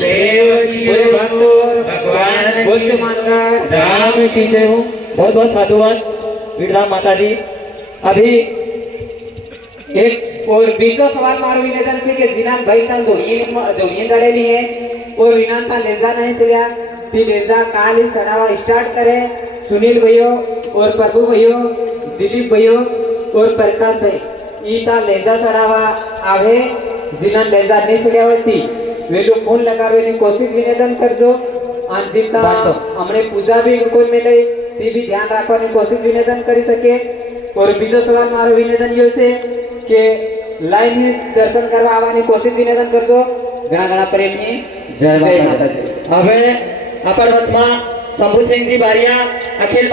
देवजियो बोले भक्तों भगवान बोल की से मानकर राम की जय हो। बहुत बहुत साधुवाद विराम माता जी। अभी एक और बीजो सवाल मारो विनेदन से के जिनान भाई ताल दोड़िये दड़ेली है और विनान ता लेंजा नहीं सेव्या ती लेंजा काल ही सनावा स्टार्ट करे सुनील भैयो और प्रभु भैयो दिलीप भैयो और प्रकाश भाई ई ता लेंजा सनावा आवे जिनान लेंजा नहीं सेव्या होती वेलू फोन लगावे ने कोशिश विनेदन करजो आन जिता हमने पूजा भी उनको मिले ती भी ध्यान રાખવાની કોશિશ વિનેદન કરી શકે और બીજો સવાલ મારો વિનેદન યો છે કે લાઈન દર્શન કરવા આવવાની કોશિશ વિનેદન કરજો ઘણા ઘણા પ્રેમની જય જય માતાજી। માતાજી। હવે આપણ વસમાં શંભુસિંહજી બારિયા અખિલ